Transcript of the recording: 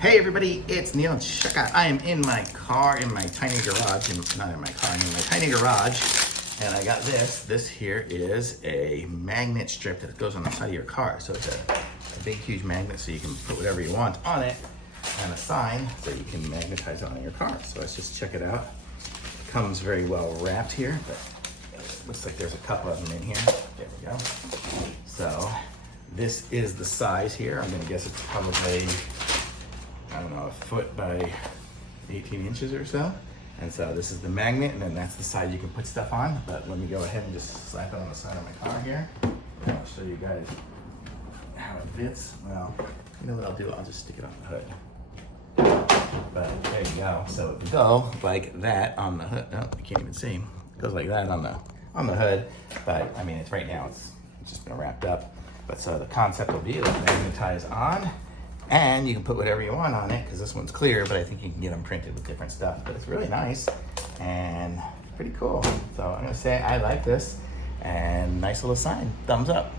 Hey everybody, it's Neil. Check out, I am in my car, in my tiny garage, not in my car, I'm in my tiny garage, and I got this. This here is a magnet strip that goes on the side of your car. So it's a big, huge magnet, so you can put whatever you want on it, and a sign so you can magnetize it on your car. So let's just check it out. It comes very well wrapped here, but it looks like there's a couple of them in here. There we go. So this is the size here. I'm gonna guess it's probably, I don't know, a foot by 18 inches or so. And so this is the magnet, and then that's the side you can put stuff on. But let me go ahead and just slap it on the side of my car here. And I'll show you guys how it fits. Well, you know what I'll do? I'll just stick it on the hood. But there you go. So it would go like that on the hood. Oh, you can't even see. It goes like that on the hood. But I mean, it's right now, it's just been wrapped up. But so the concept will be it'll magnetize on, and you can put whatever you want on it, because this one's clear, but I think you can get them printed with different stuff. But it's really nice and pretty cool. So I'm gonna say I like this, and nice little sign. Thumbs up.